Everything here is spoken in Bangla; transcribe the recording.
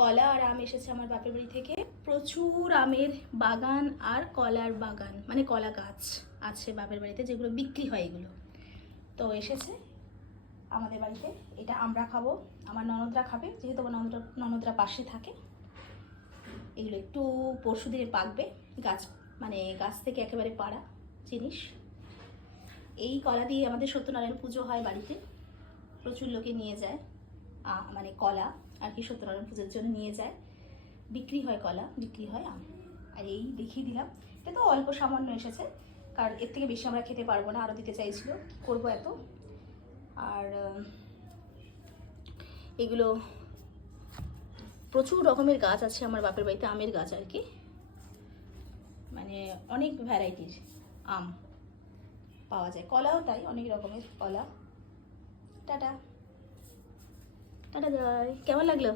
কলা আর আম এসেছে আমার বাপের বাড়ি থেকে। প্রচুর আমের বাগান আর কলার বাগান, মানে কলা গাছ আছে বাপের বাড়িতে, যেগুলো বিক্রি হয় এগুলো। তো এসেছে আমাদের বাড়িতে, এটা আমরা খাবো, আমার ননদরা খাবে, যেহেতু আমার ননদরা পাশে থাকে। এগুলো একটু পরশু দিনে পাকবে, গাছ মানে গাছ থেকে একেবারে পাড়া জিনিস। এই কলা দিয়ে আমাদের সত্যনারায়ণ পুজো হয় বাড়িতে, প্রচুর লোকে নিয়ে যায়, মানে কলা আর কি সত্যনারায়ণ পুজোর জন্য নিয়ে যায়, বিক্রি হয় কলা, বিক্রি হয় আম। আর এই দেখিয়ে দিলাম, এটা তো অল্প সামান্য এসেছে, কারণ এর থেকে বেশি আমরা খেতে পারবো না, আরও দিতে চাইছিল, কী করবো এত। আর এগুলো প্রচুর রকমের গাছ আছে আমার বাপের বাড়িতে, আমের গাছ আর কি, মানে অনেক ভ্যারাইটির আম পাওয়া যায়, কলাও তাই, অনেক রকমের কলা। টাটা টাটা, যাই। কেমন লাগলো?